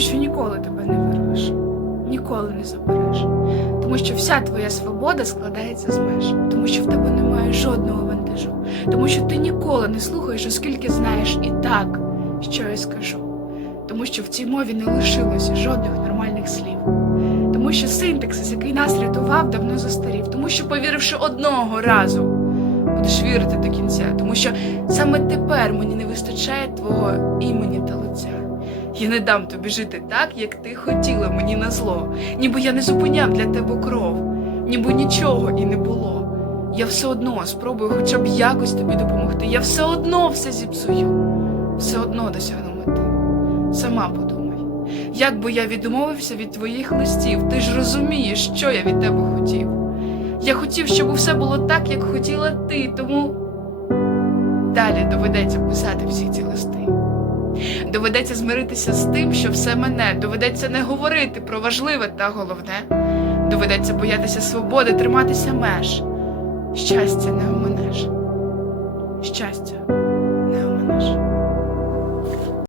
що ніколи тебе не вирвеш, ніколи не забереш. Тому що вся твоя свобода складається з меж, тому що в тебе немає жодного вантажу, тому що ти ніколи не слухаєш, оскільки знаєш і так, що я скажу. Тому що в цій мові не лишилося жодних нормальних слів. Тому що синтаксис, який нас рятував, давно застарів. Тому що, повіривши одного разу, будеш вірити до кінця. Тому що саме тепер мені не вистачає твого імені та лиця. Я не дам тобі жити так, як ти хотіла мені на зло, ніби я не зупиняв для тебе кров, ніби нічого і не було. Я все одно спробую хоча б якось тобі допомогти. Я все одно все зіпсую, все одно досягну мети. Сама подумай. Як би я відмовився від твоїх листів, ти ж розумієш, що я від тебе хотів. Я хотів, щоб все було так, як хотіла ти, тому далі доведеться писати всі ці листи. Доведеться змиритися з тим, що все мене, доведеться не говорити про важливе та головне. Доведеться боятися свободи, триматися меж. Щастя не оминеш. Щастя